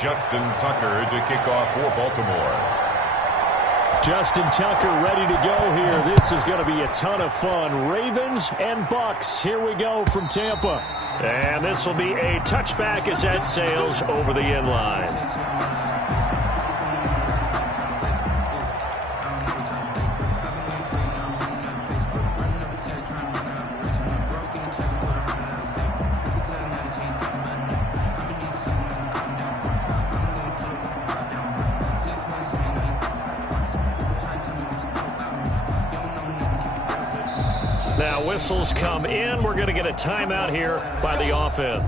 Justin Tucker to kick off for Baltimore. Justin Tucker ready to go here. This is going to be a ton of fun. Ravens and Bucks. Here we go from Tampa. And this will be a touchback as that sails over the end line. Now whistles come in. We're going to get a timeout here by the offense.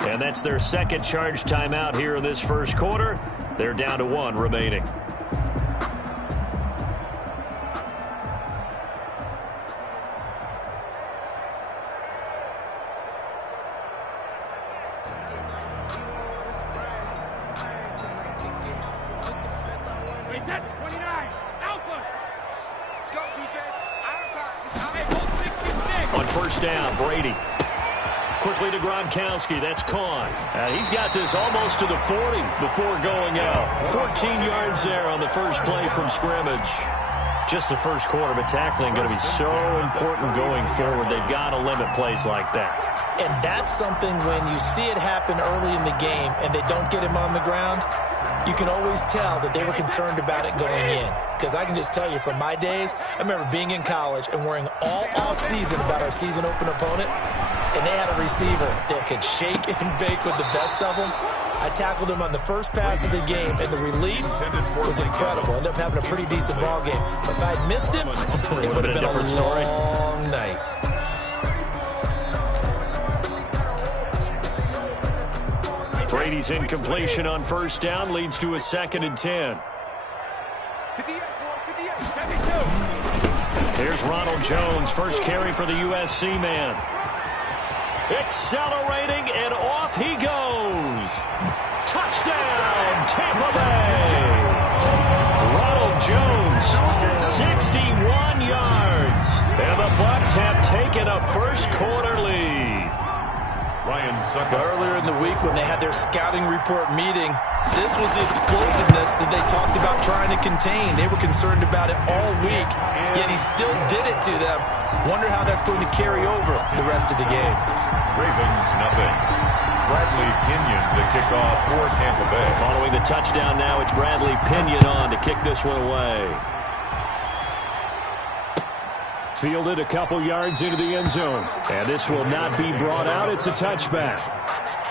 And that's their second charge timeout here in this first quarter. They're down to 1 remaining. On first down, Brady. Quickly to Gronkowski. That's Kahn. He's got this almost to the 40 before going out. 14 yards there on the first play from scrimmage. Just the first quarter, but tackling going to be so important going forward. They've got to limit plays like that. And that's something when you see it happen early in the game and they don't get him on the ground, you can always tell that they were concerned about it going in. Because I can just tell you from my days, I remember being in college and worrying all offseason about our season open opponent. And they had a receiver that could shake and bake with the best of them. I tackled him on the first pass of the game, and the relief was incredible. Ended up having a pretty decent ball game. But if I'd missed him, it would have been a different story. Long night. Brady's incompletion on first down leads to a 2nd and 10. Here's Ronald Jones, first carry for the USC man. Accelerating, and off he goes. Touchdown, Tampa Bay. Ronald Jones, 61 yards. And the Bucs have taken a first quarter lead. Earlier in the week when they had their scouting report meeting, this was the explosiveness that they talked about trying to contain. They were concerned about it all week, yet he still did it to them. Wonder how that's going to carry over the rest of the game. Ravens, nothing. Bradley Pinion to kick off for Tampa Bay. Following the touchdown now, it's Bradley Pinion on to kick this one away. Fielded a couple yards into the end zone. And this will not be brought out. It's a touchback.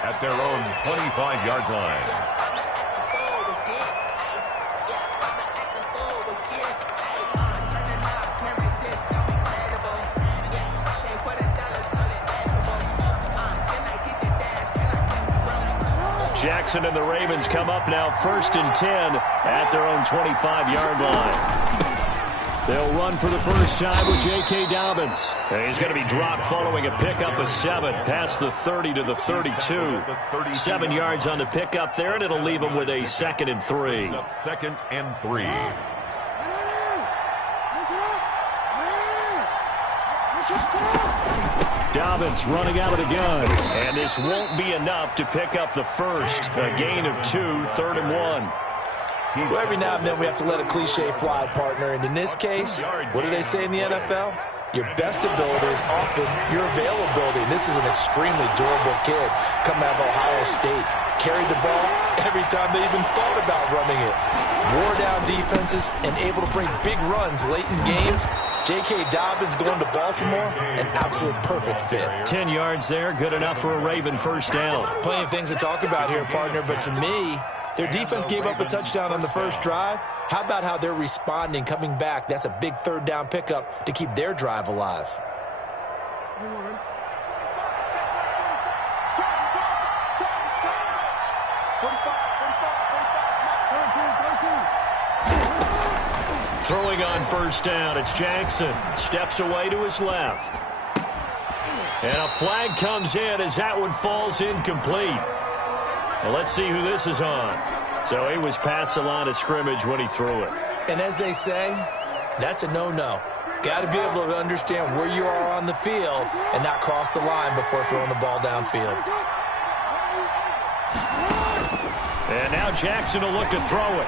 At their own 25-yard line. Jackson and the Ravens come up now 1st and 10 at their own 25-yard line. They'll run for the first time with J.K. Dobbins. And he's going to be dropped following a pickup of 7 past the 30 to the 32. 7 yards on the pickup there, and it'll leave him with a 2nd and 3. 2nd and 3. Dobbins running out of the gun. And this won't be enough to pick up the first. A gain of 2, 3rd and 1. Well, every now and then we have to let a cliche fly, partner. And in this case, what do they say in the NFL? Your best ability is often your availability. And this is an extremely durable kid coming out of Ohio State. Carried the ball every time they even thought about running it. Wore down defenses and able to bring big runs late in games. J.K. Dobbins going to Baltimore, an absolute perfect fit. 10 yards there, good enough for a Raven first down. Plenty of things to talk about here, partner, but to me, their defense gave up a touchdown on the first drive. How about how they're responding, coming back? That's a big 3rd down pickup to keep their drive alive. Throwing on first down, it's Jackson. Steps away to his left. And a flag comes in as that one falls incomplete. Well, let's see who this is on. So he was past the line of scrimmage when he threw it. And as they say, that's a no-no. Got to be able to understand where you are on the field and not cross the line before throwing the ball downfield. And now Jackson will look to throw it.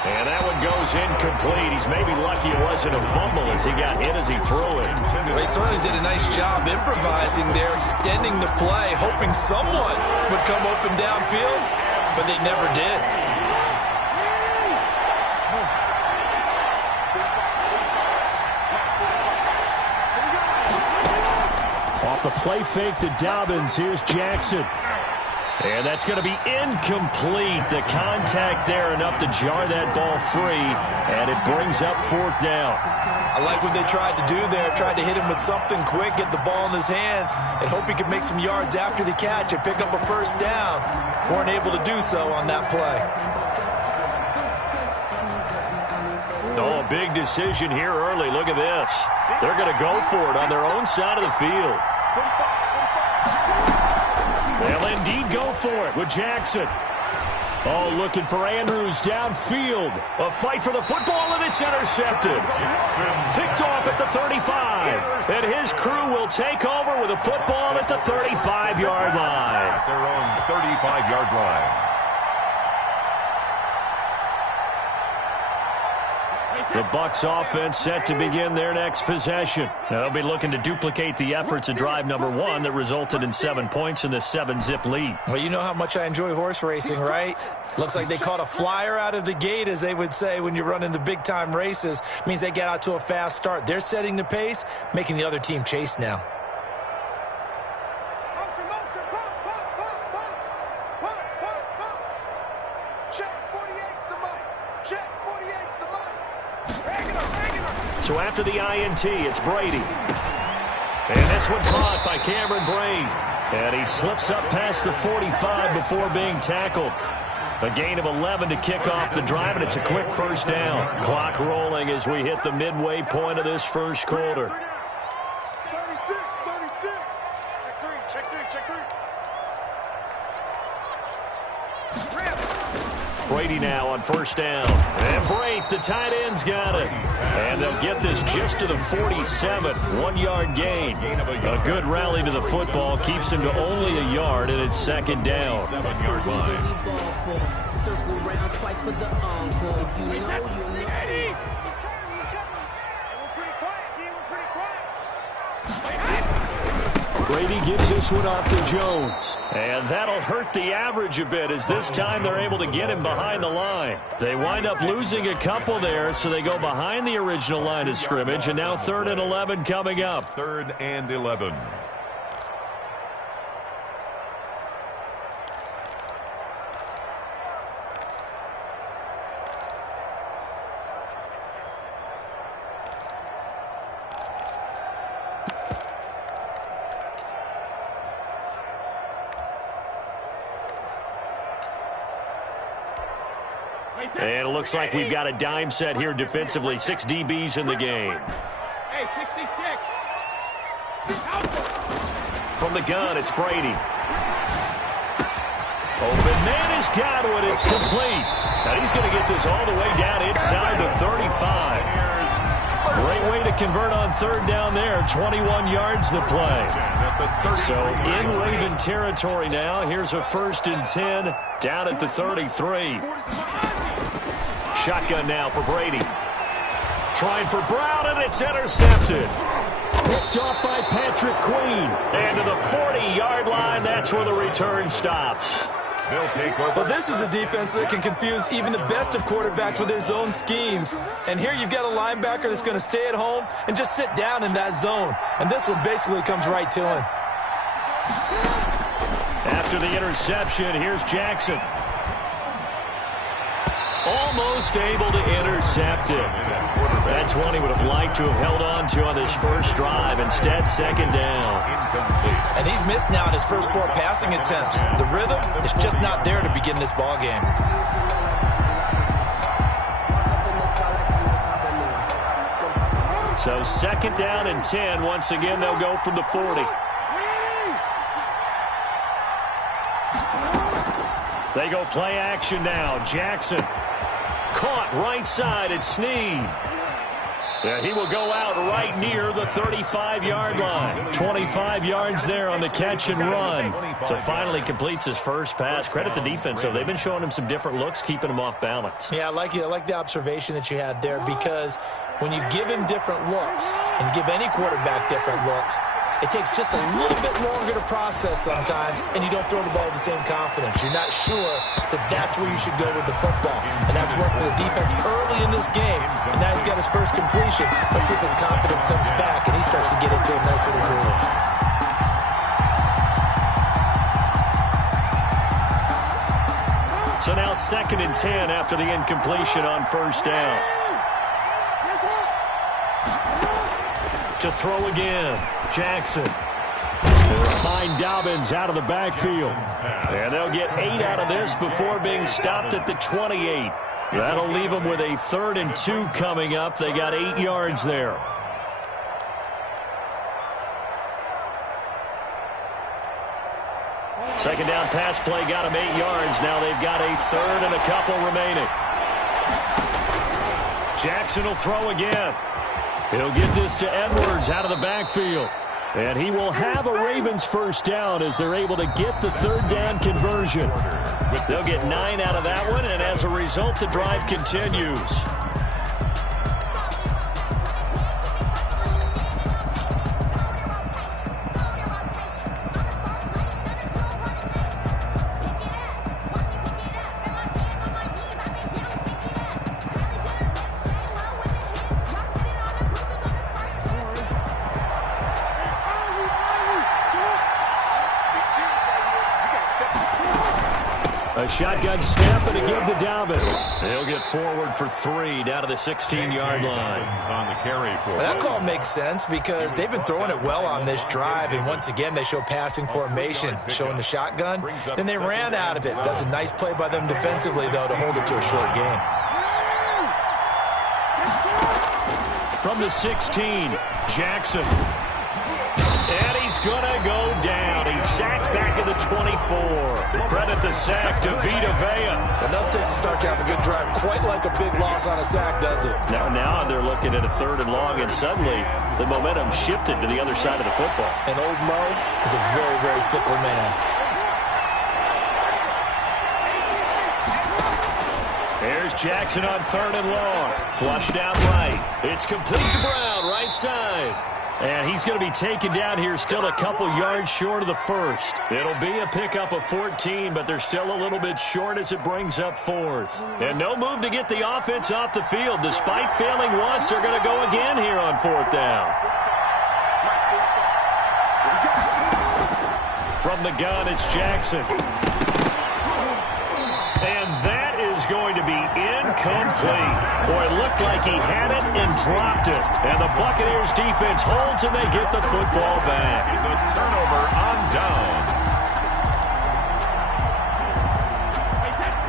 And that one goes incomplete. He's maybe lucky it wasn't a fumble as he got hit as he threw it. They certainly did a nice job improvising there, extending the play, hoping someone would come open downfield, but they never did. Off the play fake to Dobbins, here's Jackson. And that's going to be incomplete. The contact there enough to jar that ball free, and it brings up 4th down. I like what they tried to do there, tried to hit him with something quick, get the ball in his hands, and hope he could make some yards after the catch and pick up a first down. Weren't able to do so on that play. Oh, a big decision here early. Look at this. They're going to go for it on their own side of the field. They'll indeed go for it with Jackson. Oh, looking for Andrews downfield. A fight for the football, and it's intercepted. Picked off at the 35. And his crew will take over with a football at the 35-yard line. At their own 35-yard line. The Bucs offense set to begin their next possession. Now, they'll be looking to duplicate the efforts of drive number 1 that resulted in 7 points in the 7-zip lead. Well, you know how much I enjoy horse racing, right? Looks like they caught a flyer out of the gate, as they would say when you're running the big-time races. Means they get out to a fast start. They're setting the pace, making the other team chase now. So after the INT, it's Brady. And this one caught by Cameron Brain. And he slips up past the 45 before being tackled. A gain of 11 to kick off the drive, and it's a quick first down. Clock rolling as we hit the midway point of this first quarter. 36. Check three. Brady now on first down. And Brate, the tight end's got it. And they'll get this just to the 47. 1-yard gain. A good rally to the football keeps him to only a yard, and it's 2nd down. 7-yard line. Brady gives this one off to Jones. And that'll hurt the average a bit, as this time they're able to get him behind the line. They wind up losing a couple there, so they go behind the original line of scrimmage, and now 3rd and 11 coming up. 3rd and 11. And it looks like we've got a dime set here defensively. 6 DBs in the game. Hey, 66. From the gun, it's Brady. Open man has got it. It's complete. Now he's going to get this all the way down inside the 35. Great way to convert on third down there. 21 yards to play. So in Raven territory now. Here's a 1st and 10 down at the 33. Shotgun now for Brady. Trying for Brown, and it's intercepted. Picked off by Patrick Queen. And to the 40-yard line, that's where the return stops. Well, this is a defense that can confuse even the best of quarterbacks with their zone schemes. And here you've got a linebacker that's going to stay at home and just sit down in that zone. And this one basically comes right to him. After the interception, here's Jackson. Almost able to intercept it. That's one he would have liked to have held on to on this first drive. Instead, 2nd down. And he's missed now in his first 4 passing attempts. The rhythm is just not there to begin this ball game. So 2nd down and 10. Once again, they'll go from the 40. They go play action now. Jackson. Caught right side at Snead. Yeah, he will go out right near the 35-yard line. 25 yards there on the catch and run. So finally completes his first pass. Credit the defense, though. They've been showing him some different looks, keeping him off balance. Yeah, I like the observation that you had there, because when you give him different looks and give any quarterback different looks, it takes just a little bit longer to process sometimes, and you don't throw the ball with the same confidence. You're not sure that that's where you should go with the football. And that's worked for the defense early in this game. And now he's got his first completion. Let's see if his confidence comes back and he starts to get into a nice little groove. So now 2nd and 10 after the incompletion on first down. To throw again. Jackson. They'll find Dobbins out of the backfield. And they'll get 8 out of this before being stopped at the 28. That'll leave them with a 3rd and 2 coming up. They got 8 yards there. Second down pass play got them 8 yards. Now they've got a 3rd and a couple remaining. Jackson will throw again. He'll get this to Edwards out of the backfield. And he will have a Ravens first down as they're able to get the 3rd down conversion. They'll get 9 out of that one, and as a result, the drive continues. A shotgun snap and a give to Dobbins. He'll get forward for 3 down to the 16-yard line. On the carry for that call makes sense because they've been throwing it well on this drive, and once again they show passing formation, showing the shotgun. Then they ran out of it. That's a nice play by them defensively, though, to hold it to a short gain. From the 16, Jackson. And he's going to go down. He's sacked back at the 24. Credit the sack to Vita Vea. Enough to start to have a good drive. Quite like a big loss on a sack, does it? Now they're looking at a 3rd and long, and suddenly the momentum shifted to the other side of the football. And old Mo is a very, very fickle man. Here's Jackson on 3rd and long. Flushed out right. It's complete to Brown, right side. And he's going to be taken down here, still a couple yards short of the 1st. It'll be a pickup of 14, but they're still a little bit short as it brings up 4th. And no move to get the offense off the field. Despite failing once, they're going to go again here on 4th down. From the gun, it's Jackson. And that is going to be incomplete. Boy, it looked like he had it and dropped it. And the Buccaneers defense holds and they get the football back. It's a turnover on down.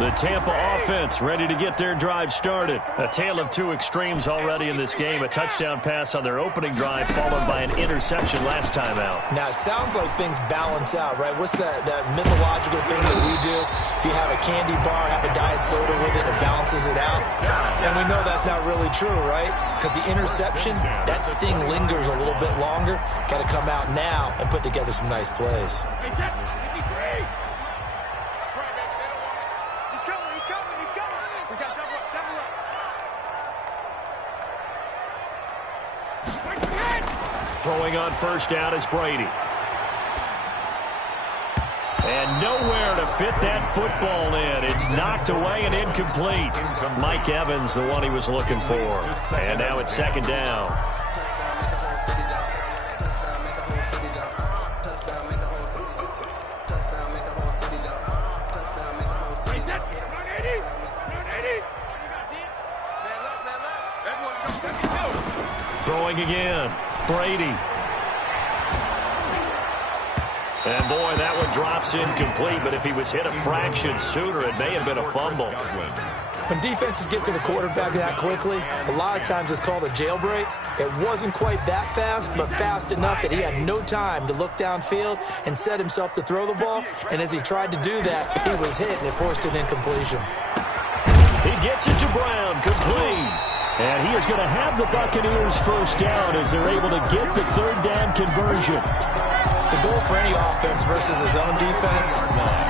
The Tampa offense ready to get their drive started. A tale of two extremes already in this game. A touchdown pass on their opening drive followed by an interception last time out. Now, it sounds like things balance out, right? What's that mythological thing that we do? If you have a candy bar, have a diet soda with it, it balances it out. And we know that's not really true, right? Because the interception, that sting lingers a little bit longer. Got to come out now and put together some nice plays. Throwing on first down is Brady. And nowhere to fit that football in. It's knocked away and incomplete. Mike Evans, the one he was looking for. And now it's second down. Throwing again. Brady. And, boy, that one drops incomplete, but if he was hit a fraction sooner, it may have been a fumble. When defenses get to the quarterback that quickly, a lot of times it's called a jailbreak. It wasn't quite that fast, but fast enough that he had no time to look downfield and set himself to throw the ball. And as he tried to do that, he was hit, and it forced an incompletion. He gets it to Brown, complete. And he is going to have the Buccaneers first down as they're able to get the third down conversion. The goal for any offense versus his own defense,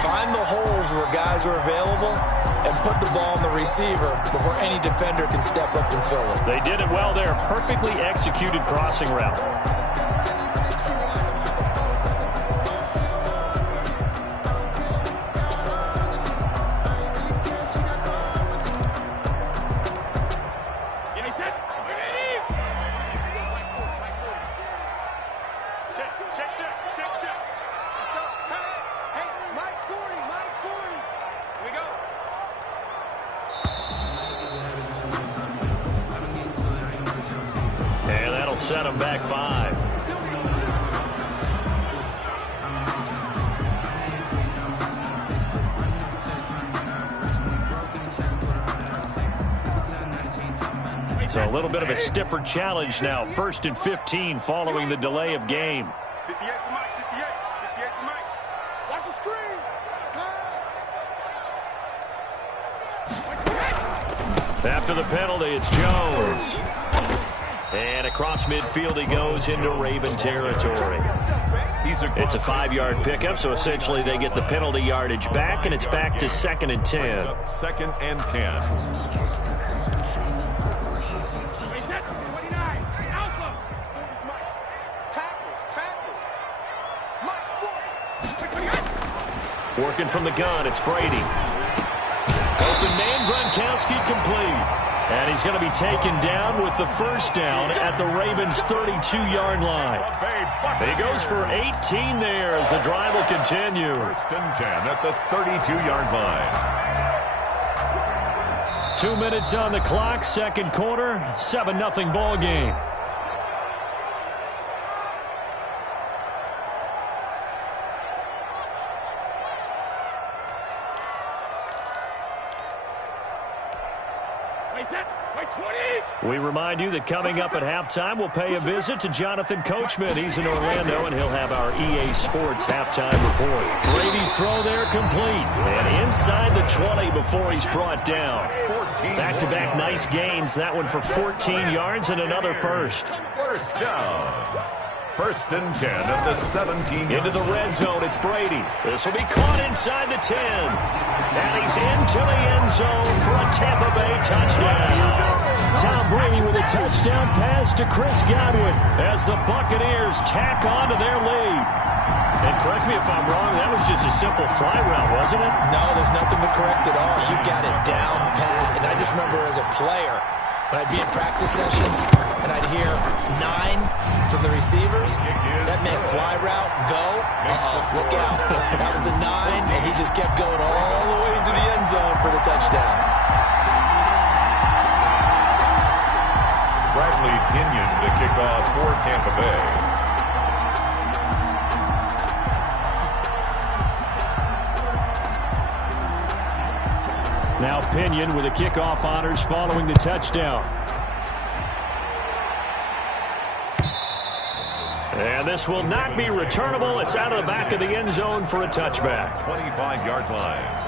find the holes where guys are available and put the ball on the receiver before any defender can step up and fill it. They did it well there. Perfectly executed crossing route. Set him back 5. So a little bit of a stiffer challenge now. 1st and 15 following the delay of game. 58 for Mike, 58 for Mike. Watch the screen. Pass. After the penalty, it's Jones. And across midfield he goes into Raven territory. It's a 5-yard pickup, so essentially they get the penalty yardage back, and it's back to 2nd and 10. 2nd and 10. Working from the gun, it's Brady. Open man, Gronkowski complete. And he's going to be taken down with the first down at the Ravens' 32-yard line. He goes for 18 there as the drive will continue. 1st and 10 at the 32-yard line. 2 minutes on the clock, second quarter, 7-0 ball game. We remind you that coming up at halftime, we'll pay a visit to Jonathan Coachman. He's in Orlando, and he'll have our EA Sports halftime report. Brady's throw there complete. And inside the 20 before he's brought down. Back-to-back nice gains. That one for 14 yards and another first. First down. 1st and 10 at the 17. Into the red zone, it's Brady. This will be caught inside the 10. And he's into the end zone for a Tampa Bay touchdown. Tom Brady with a touchdown pass to Chris Godwin as the Buccaneers tack on to their lead. And correct me if I'm wrong, that was just a simple fly route, wasn't it? No, there's nothing to correct at all. You got it down pat. And I just remember as a player, when I'd be in practice sessions and I'd hear 9 from the receivers, that meant fly route, go, look out. That was the 9, and he just kept going all the way into the end zone for the touchdown. Bradley Pinion to kick off for Tampa Bay. Now Pinion with the kickoff honors following the touchdown. And this will not be returnable. It's out of the back of the end zone for a touchback. 25-yard line.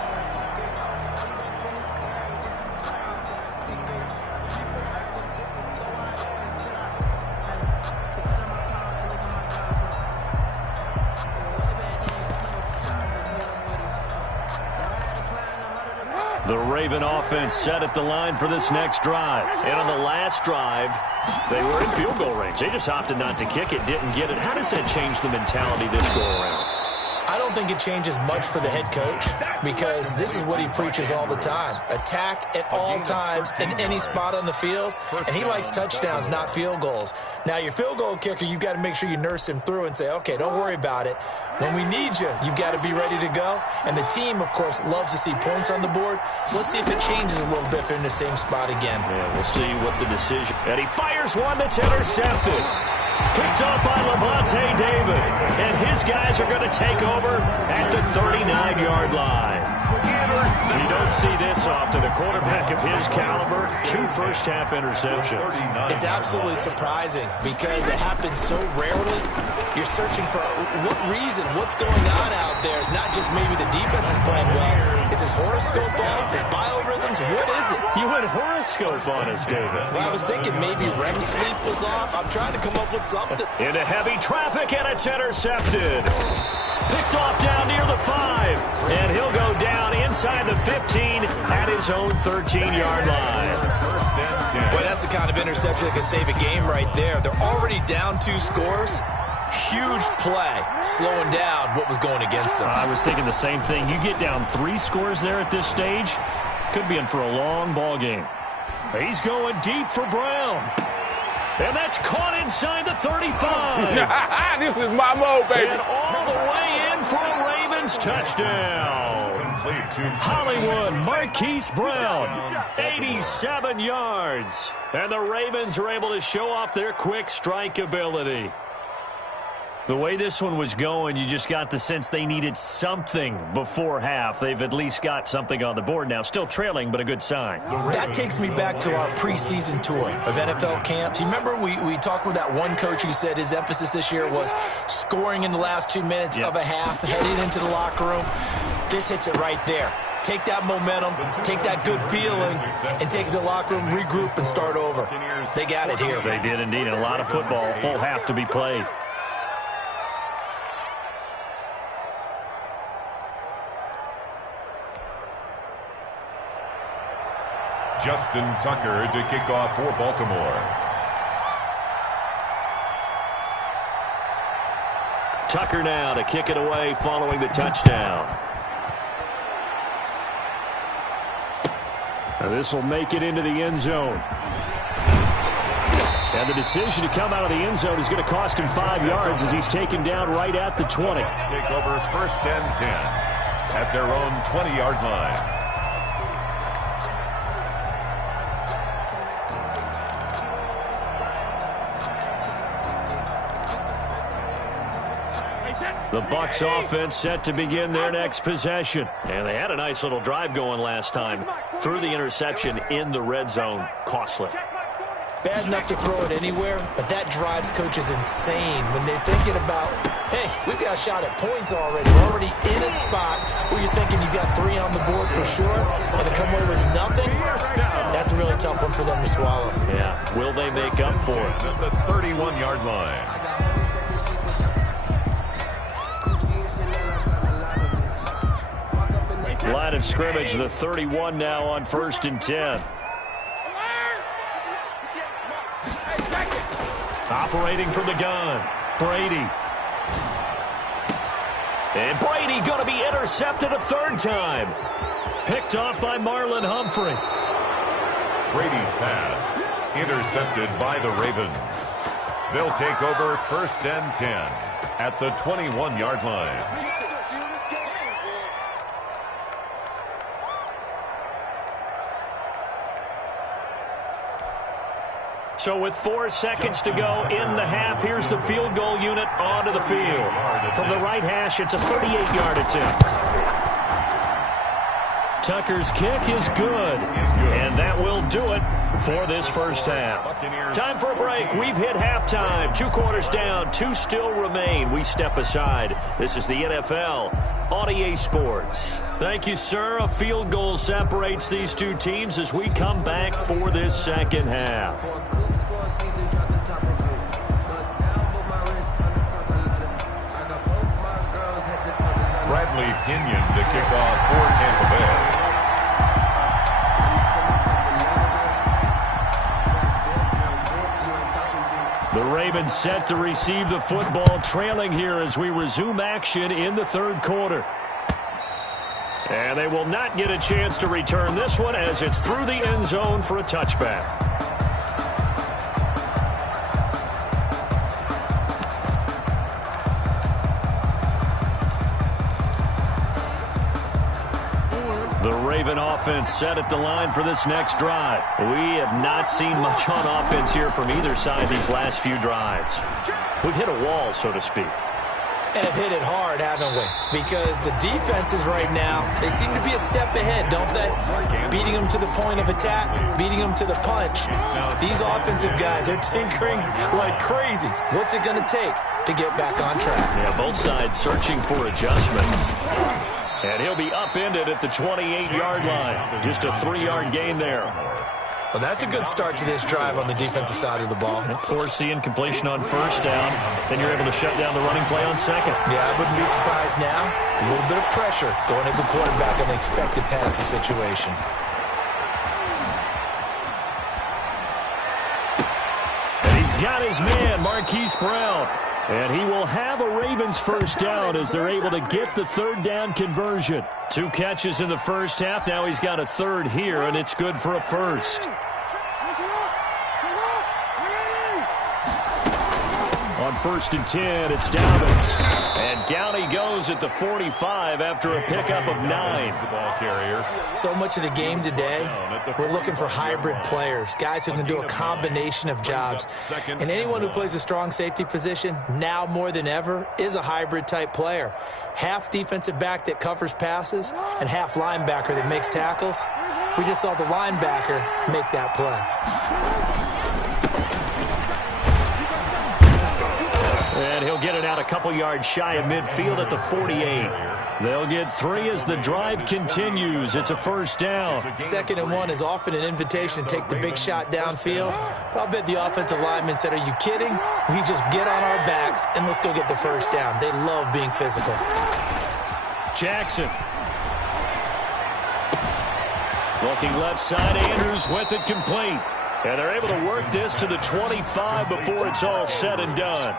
The Raven offense set at the line for this next drive. And on the last drive, they were in field goal range. They just opted not to kick it, didn't get it. How does that change the mentality this go around? I don't think it changes much for the head coach because this is what he preaches all the time. Attack at all times in any spot on the field, and he likes touchdowns, not field goals. Now, your field goal kicker, you've got to make sure you nurse him through and say, okay, don't worry about it. When we need you, you've got to be ready to go. And the team, of course, loves to see points on the board. So let's see if it changes a little bit if they're in the same spot again. Yeah, we'll see what the decision. And he fires one that's intercepted. Picked up by Levante David. And his guys are going to take over at the 39-yard line. You don't see this often. A quarterback of his caliber, 2 first-half interceptions. It's absolutely surprising because it happens so rarely. You're searching for what reason, what's going on out there. It's not just maybe the defense is playing well. Is his horoscope off? His biorhythms? What is it? You had horoscope on us, David. Well, I was thinking maybe REM sleep was off. I'm trying to come up with something. Into heavy traffic, and it's intercepted. Picked off down near the 5. And he'll go down inside the 15 at his own 13-yard line. Boy, that's the kind of interception that could save a game right there. They're already down 2 scores. Huge play, slowing down what was going against them. I was thinking the same thing. You get down 3 scores there at this stage, could be in for a long ball game. He's going deep for Brown. And that's caught inside the 35. This is my mode, baby. And all the way in for a Ravens touchdown. Hollywood Marquise Brown, 87 yards. And the Ravens are able to show off their quick strike ability. The way this one was going, you just got the sense they needed something before half. They've at least got something on the board now. Still trailing, but a good sign. That takes me back to our preseason tour of NFL camps. You remember we talked with that one coach who said his emphasis this year was scoring in the last 2 minutes of a half, heading into the locker room. This hits it right there. Take that momentum, take that good feeling, and take it to the locker room, regroup, and start over. They got it here. They did indeed. A lot of football, full half to be played. Justin Tucker to kick off for Baltimore. Tucker now to kick it away following the touchdown. Now this will make it into the end zone. And the decision to come out of the end zone is going to cost him 5 yards as he's taken down right at the 20. Take over 1st and 10 at their own 20-yard line. The Bucs offense set to begin their next possession. And they had a nice little drive going last time. Threw the interception in the red zone. Costly. Bad enough to throw it anywhere, but that drives coaches insane when they're thinking about, hey, we've got a shot at points already. We're already in a spot where you're thinking you've got 3 on the board for sure, and to come away with nothing, that's a really tough one for them to swallow. Yeah. Will they make up for it? At the 31-yard line. Line of scrimmage, the 31 now on 1st and 10. Operating from the gun, Brady. And Brady going to be intercepted a 3rd time. Picked off by Marlon Humphrey. Brady's pass intercepted by the Ravens. They'll take over 1st and 10 at the 21-yard line. So with 4 seconds to go in the half, here's the field goal unit onto the field. From the right hash, it's a 38-yard attempt. Tucker's kick is good. And that will do it for this first half. Time for a break. We've hit halftime. 2 quarters down. 2 still remain. We step aside. This is the NFL on EA Sports. Thank you, sir. A field goal separates these two teams as we come back for this second half. Bradley Pinion to kick off for Tampa Bay. The Ravens set to receive the football, trailing here as we resume action in the third quarter. And they will not get a chance to return this one as it's through the end zone for a touchback. The Raven offense set at the line for this next drive. We have not seen much on offense here from either side these last few drives. We've hit a wall, so to speak. And have hit it hard, haven't we? Because the defenses right now, they seem to be a step ahead, don't they? Beating them to the point of attack, beating them to the punch. These offensive guys are tinkering like crazy. What's it going to take to get back on track? Yeah, both sides searching for adjustments. And he'll be upended at the 28-yard line. Just a 3-yard gain there. Well, that's a good start to this drive on the defensive side of the ball. Forcing completion on first down. Then you're able to shut down the running play on second. Yeah, I wouldn't be surprised now. A little bit of pressure going at the quarterback in an expected passing situation. And he's got his man, Marquise Brown. And he will have a Ravens first down as they're able to get the third down conversion. 2 catches in the first half. Now he's got a third here, and it's good for a first. On 1st and 10, it's Dobbins. And down he goes at the 45 after a pickup of 9. The ball carrier. So much of the game today, we're looking for hybrid players, guys who can do a combination of jobs. And anyone who plays a strong safety position, now more than ever, is a hybrid-type player. Half defensive back that covers passes and half linebacker that makes tackles. We just saw the linebacker make that play. And he'll get it out a couple yards shy of midfield at the 48. They'll get 3 as the drive continues. It's a first down. 2nd and 1 is often an invitation to take the big shot downfield. But I'll bet the offensive lineman said, are you kidding? We just get on our backs and let's go get the first down. They love being physical. Jackson. Looking left side, Andrews with it complete. And they're able to work this to the 25 before it's all said and done.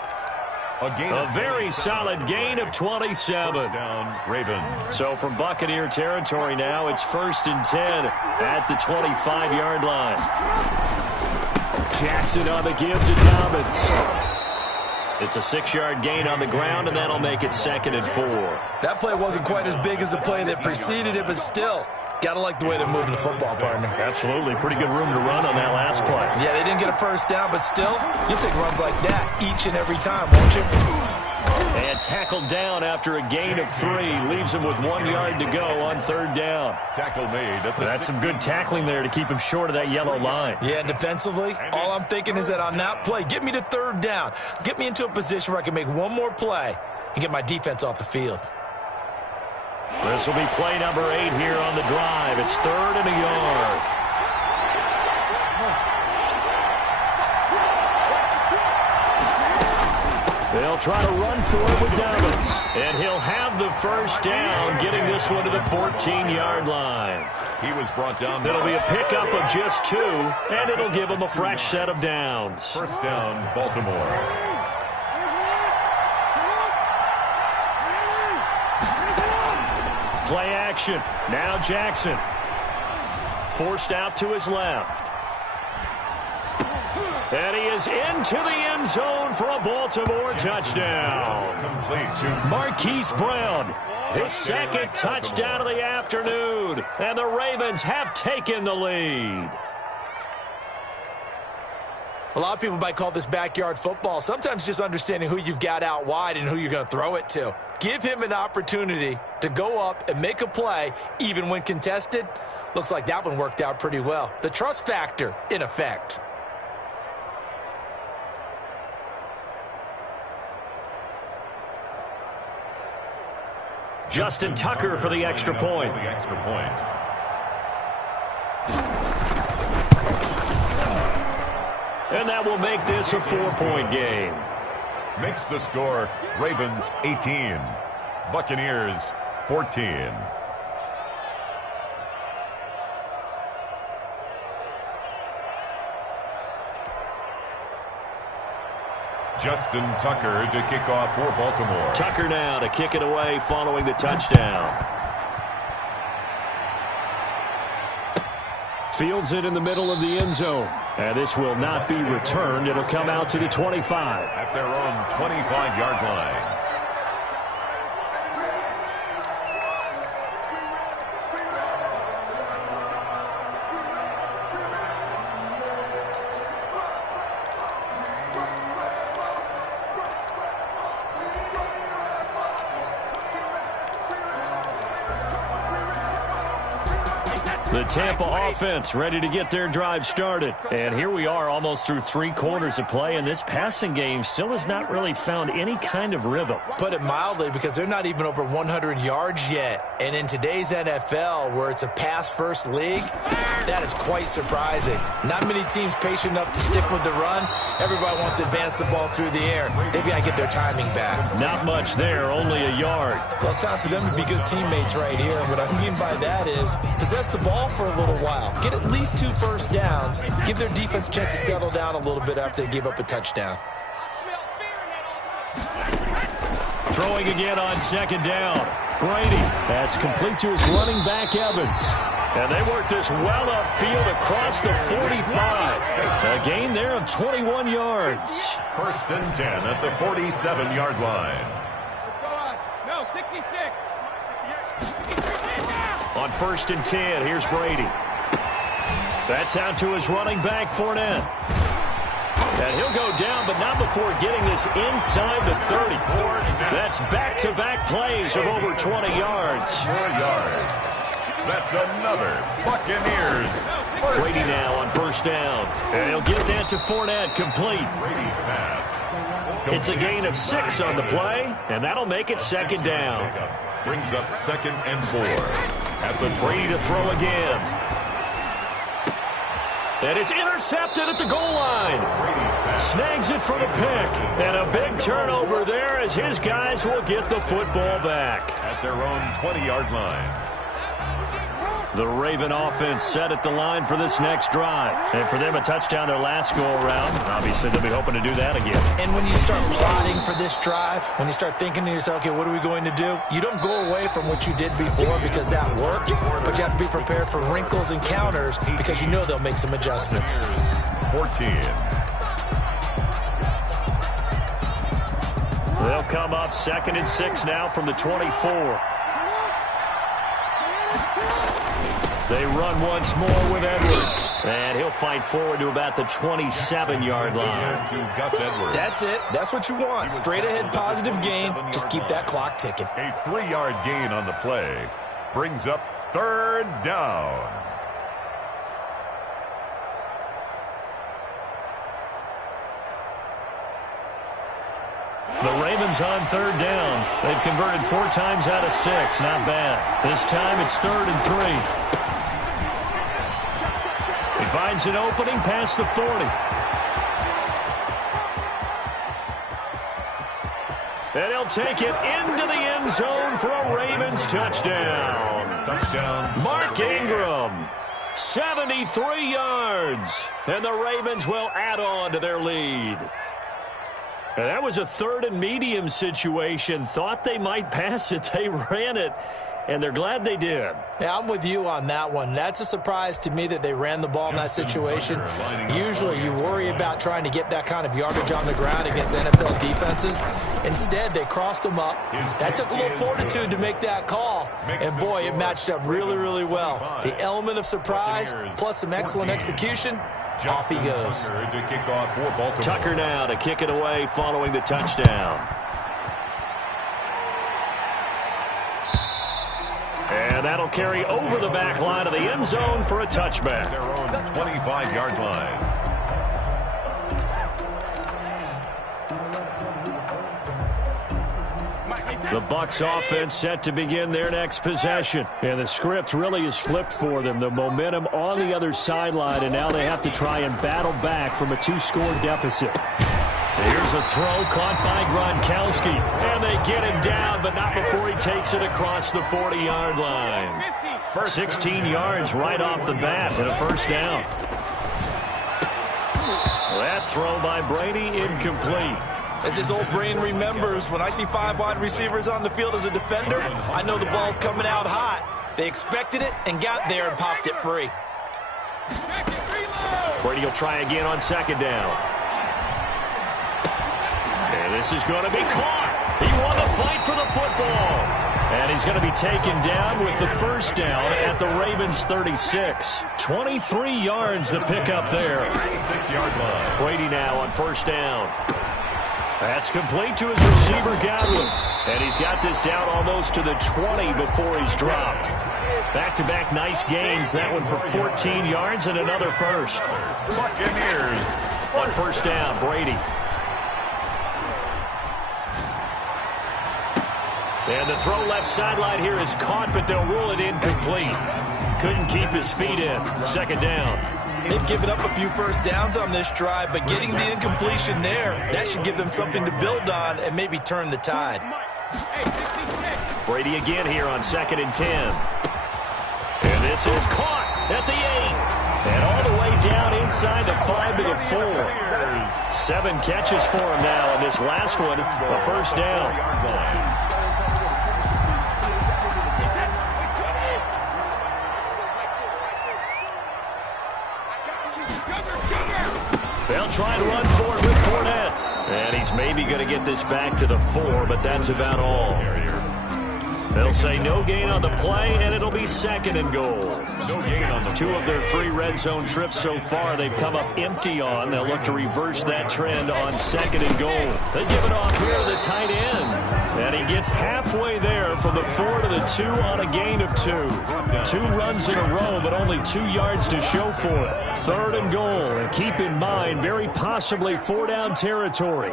A very solid gain of 27. Down, Ravens. So from Buccaneer territory now, it's 1st and 10 at the 25-yard line. Jackson on the give to Dobbins. It's a 6-yard gain on the ground, and that'll make it 2nd and 4. That play wasn't quite as big as the play that preceded it, but still, gotta like the way they're moving the football, partner. Absolutely. Pretty good room to run on that last play. Yeah, they didn't get a first down, but still, you'll take runs like that each and every time, won't you? And tackled down after a gain of 3. Leaves him with 1 yard to go on 3rd down. Tackle made. That's some good tackling there to keep him short of that yellow line. Yeah, defensively, all I'm thinking is that on that play, get me to 3rd down. Get me into a position where I can make one more play and get my defense off the field. This will be play number 8 here on the drive. It's 3rd and a yard. They'll try to run for it with Dobbins. And he'll have the first down, getting this one to the 14-yard line. He was brought down. It'll be a pickup of just 2, and it'll give him a fresh set of downs. First down, Baltimore. Play action. Now Jackson. Forced out to his left. And he is into the end zone for a Baltimore touchdown. Complete to Marquise Brown, his 2nd touchdown of the afternoon. And the Ravens have taken the lead. A lot of people might call this backyard football. Sometimes just understanding who you've got out wide and who you're going to throw it to. Give him an opportunity to go up and make a play, even when contested. Looks like that one worked out pretty well. The trust factor, in effect. Justin Tucker for the extra point. And that will make this a 4-point game. Makes the score Ravens 18, Buccaneers 14. Justin Tucker to kick off for Baltimore. Tucker now to kick it away following the touchdown. Fields it in the middle of the end zone. And this will not be returned. It'll come out to the 25. At their own 25-yard line. The Tampa offense ready to get their drive started. And here we are almost through 3 quarters of play, and this passing game still has not really found any kind of rhythm. Put it mildly, because they're not even over 100 yards yet. And in today's NFL, where it's a pass-first league, that is quite surprising. Not many teams patient enough to stick with the run. Everybody wants to advance the ball through the air. They've got to get their timing back. Not much there, only a yard. Well, it's time for them to be good teammates right here. And what I mean by that is possess the ball for a little while. Get at least 2 first downs. Give their defense a chance to settle down a little bit after they give up a touchdown. Throwing again on 2nd down. Brady. That's complete to his running back, Evans. And they work this well upfield across the 45. A gain there of 21 yards. 1st and 10 at the 47-yard line. No, 66. On 1st and 10, here's Brady. That's out to his running back, Fournette. And he'll go down, but not before getting this inside the 30. That's back-to-back plays of over 20 yards. 4 yards. That's another Buccaneers. Brady now on 1st down. And he'll get that to Fournette, complete. Brady's pass. It's a gain of 6 on the play, and that'll make it 2nd down. Brings up 2nd and 4. At the Brady to throw again. And it's intercepted at the goal line. Snags it for the pick. And a big turnover there as his guys will get the football back. At their own 20-yard line. The Raven offense set at the line for this next drive. And for them, a touchdown their last go-around. Obviously, they'll be hoping to do that again. And when you start plotting for this drive, when you start thinking to yourself, okay, what are we going to do? You don't go away from what you did before because that worked, but you have to be prepared for wrinkles and counters because you know they'll make some adjustments. 14. They'll come up 2nd and 6 now from the 24. They run once more with Edwards. And he'll fight forward to about the 27-yard line. To Gus Edwards. That's it. That's what you want. Straight ahead positive gain. Just keep that clock ticking. A 3-yard gain on the play. Brings up 3rd down. The Ravens on 3rd down. They've converted 4 times out of 6. Not bad. This time it's 3rd and 3. He finds an opening past the 40. And he'll take it into the end zone for a Ravens touchdown. Touchdown. Mark Ingram, 73 yards. And the Ravens will add on to their lead. And that was a 3rd and medium situation. Thought they might pass it. They ran it, and they're glad they did. Yeah, I'm with you on that one. That's a surprise to me that they ran the ball in that situation. Usually you worry about trying to get that kind of yardage on the ground against NFL defenses. Instead, they crossed them up. That took a little fortitude to make that call. And, boy, it matched up really, really well. The element of surprise plus some excellent execution, Off he goes. To kick off for Baltimore. Tucker now to kick it away following the touchdown. And that'll carry over the back line of the end zone for a touchback. Their own 25-yard line. The Bucs offense set to begin their next possession. And the script really is flipped for them. The momentum on the other sideline, and now they have to try and battle back from a 2-score deficit. Here's a throw caught by Gronkowski. And they get him down, but not before he takes it across the 40-yard line. 16 yards right off the bat and a first down. That throw by Brady incomplete. As his old brain remembers, when I see 5 wide receivers on the field as a defender, I know the ball's coming out hot. They expected it and got there and popped it free. Brady will try again on second down. And this is going to be caught. He won the fight for the football. And he's going to be taken down with the first down at the Ravens' 36. 23 yards to pick up there. 6-yard line. Brady now on first down. That's complete to his receiver, Godwin. And he's got this down almost to the 20 before he's dropped. Back-to-back nice gains. That one for 14 yards and another first. Buccaneers. On first down, Brady. And the throw left sideline here is caught, but they'll rule it incomplete. Couldn't keep his feet in. Second down. They've given up a few first downs on this drive, but getting the incompletion there, that should give them something to build on and maybe turn the tide. Brady again here on 2nd and 10. And this is caught at the 8. And all the way down inside the 5 to the 4. 7 catches for him now, and this last one, a first down. They'll try and run for it with Fournette. And he's maybe going to get this back to the 4, but that's about all. They'll say no gain on the play, and it'll be 2nd and goal. No gain on the 2 of their 3 red zone trips so far they've come up empty on. They'll look to reverse that trend on 2nd and goal. They give it off here to the tight end. And he gets halfway there from the 4 to the 2 on a gain of 2. 2 runs in a row, but only 2 yards to show for it. 3rd and goal. And keep in mind, very possibly 4-down territory.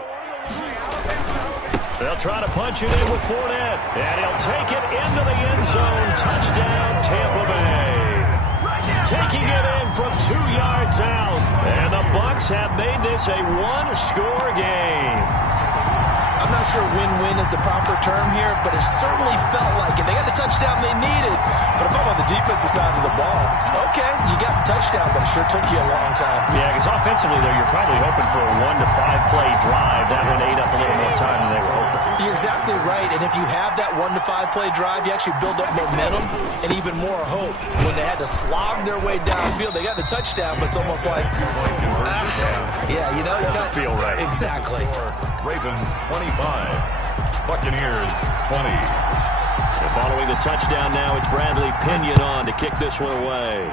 They'll try to punch it in with Fournette. And he'll take it into the end zone. Touchdown, Tampa Bay. Taking it in from 2 yards out. And the Bucs have made this a 1-score game. I'm not sure win-win is the proper term here, but it certainly felt like it. They got the touchdown they needed, but if I'm on the defensive side of the ball, okay, you got the touchdown, but it sure took you a long time. Yeah, because offensively, though, you're probably hoping for a 1 to 5 play drive. That one ate up a little more time than they were hoping. You're exactly right, and if you have that 1 to 5 play drive, you actually build up momentum and even more hope. When they had to slog their way downfield, they got the touchdown, but it's almost like, yeah, you know, it doesn't feel right. Exactly. Ravens 25, Buccaneers 20. And following the touchdown now, it's Bradley Pinion on to kick this one away.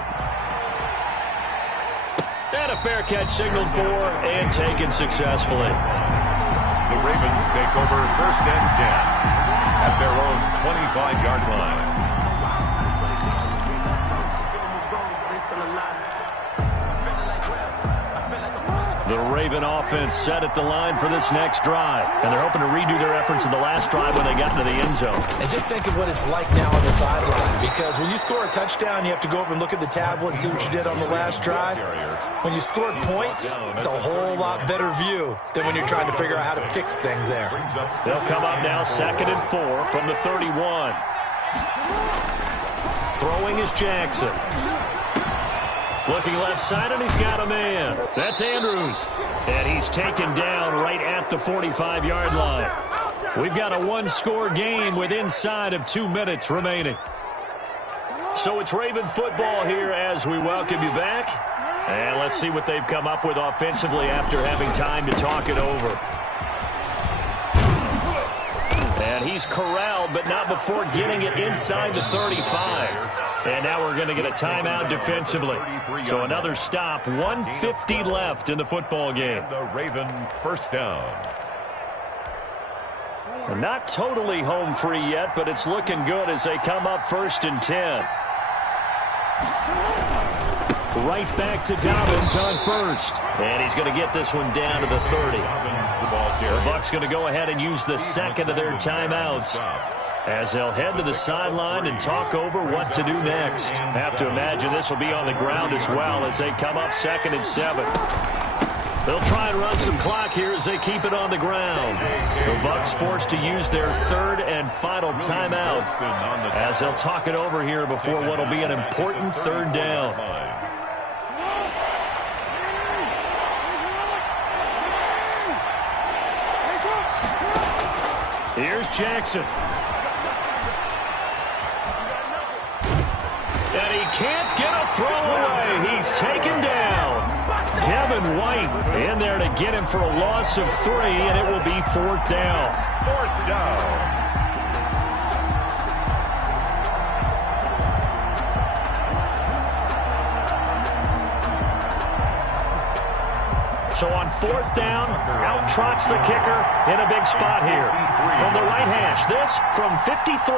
And a fair catch signaled for and taken successfully. The Ravens take over 1st and 10 at their own 25-yard line. The Raven offense set at the line for this next drive. And they're hoping to redo their efforts in the last drive when they got into the end zone. And just think of what it's like now on the sideline. Because when you score a touchdown, you have to go over and look at the tablet and see what you did on the last drive. When you scored points, it's a whole lot better view than when you're trying to figure out how to fix things there. They'll come up now 2nd and 4 from the 31. Throwing is Jackson. Looking left side, and he's got a man. That's Andrews. And he's taken down right at the 45-yard line. We've got a 1-score game with inside of 2 minutes remaining. So it's Raven football here as we welcome you back. And let's see what they've come up with offensively after having time to talk it over. And he's corralled, but not before getting it inside the 35. And now we're going to get a timeout defensively. So another stop, 1:50 left in the football game. The Raven first down. Not totally home free yet, but it's looking good as they come up 1st and 10. Right back to Dobbins on first. And he's going to get this one down to the 30. The Bucs going to go ahead and use the second of their timeouts as they'll head to the sideline and talk over what to do next. Have to imagine this will be on the ground as well as they come up 2nd and 7. They'll try and run some clock here as they keep it on the ground. The Bucs forced to use their 3rd and final timeout as they'll talk it over here before what will be an important 3rd down. Here's Jackson. And he can't get a throw away. He's taken down. Devin White in there to get him for a loss of 3, and it will be 4th down. 4th down. So on 4th down, out trots the kicker in a big spot here. From the right hash, this from 53.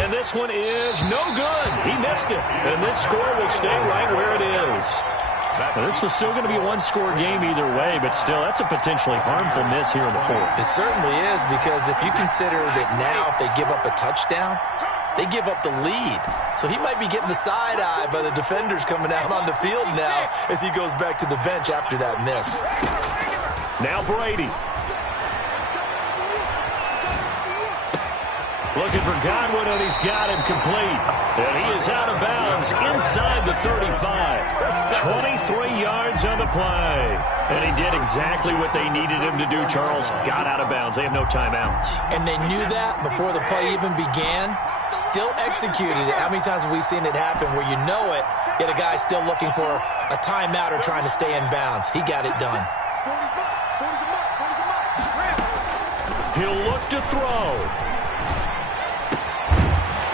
And this one is no good. He missed it. And this score will stay right where it is. Now, this was still going to be a one-score game either way, but still, that's a potentially harmful miss here in the 4th. It certainly is, because if you consider that now if they give up a touchdown, they give up the lead. So he might be getting the side eye by the defenders coming out on the field now as he goes back to the bench after that miss. Now Brady. Looking for Godwin, and he's got him complete. And he is out of bounds inside the 35. 23 yards on the play. And he did exactly what they needed him to do, Charles. Got out of bounds. They have no timeouts. And they knew that before the play even began. Still executed it. How many times have we seen it happen where you know it, yet a guy's still looking for a timeout or trying to stay in bounds? He got it done. He'll look to throw.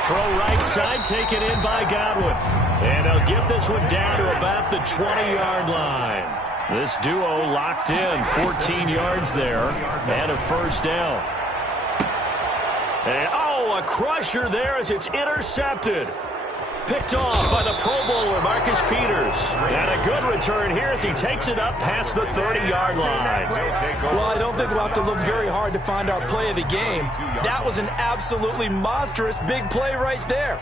Throw right side, taken in by Godwin. And they'll get this one down to about the 20-yard line. This duo locked in, 14 yards there, and a 1st down. And, a crusher there as it's intercepted. Picked off by the Pro Bowler, Marcus Peters. And a good return here as he takes it up past the 30-yard line. Well, I don't think we'll have to look very hard to find our play of the game. That was an absolutely monstrous big play right there.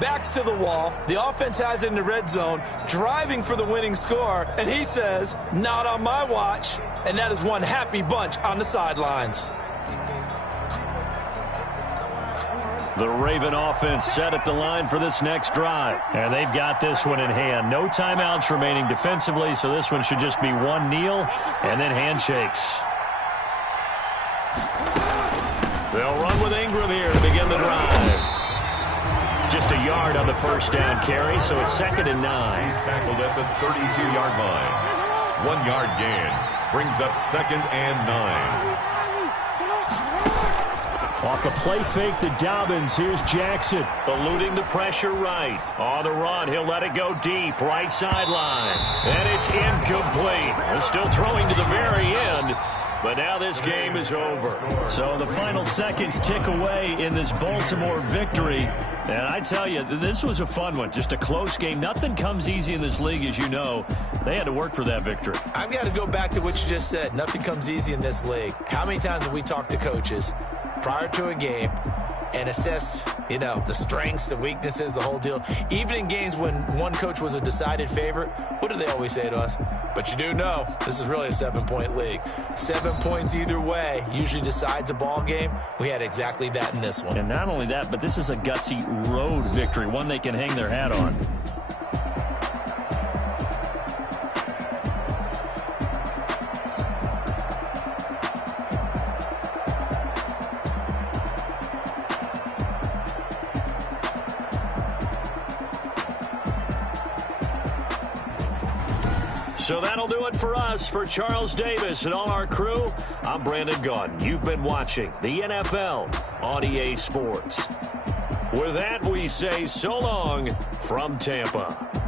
Backs to the wall. The offense has it in the red zone, driving for the winning score. And he says, not on my watch. And that is one happy bunch on the sidelines. The Raven offense set at the line for this next drive. And they've got this one in hand. No timeouts remaining defensively, so this one should just be one kneel and then handshakes. They'll run with Ingram here to begin the drive. Just a yard on the 1st down carry, so it's 2nd and 9. He's tackled at the 32-yard line. 1 yard gain brings up 2nd and 9. Off the play fake to Dobbins, here's Jackson. Eluding the pressure right. On the run, he'll let it go deep, right sideline. And it's incomplete. They're still throwing to the very end, but now this game is over. So the final seconds tick away in this Baltimore victory. And I tell you, this was a fun one, just a close game. Nothing comes easy in this league, as you know. They had to work for that victory. I've got to go back to what you just said. Nothing comes easy in this league. How many times have we talked to coaches prior to a game and assessed, the strengths, the weaknesses, the whole deal? Even in games when one coach was a decided favorite, what do they always say to us? But you do know this is really a 7-point league. 7 points either way usually decides a ball game. We had exactly that in this one. And not only that, but this is a gutsy road victory, one they can hang their hat on. So that'll do it for us. For Charles Davis and all our crew, I'm Brandon Gaudin. You've been watching the NFL on EA Sports. With that, we say so long from Tampa.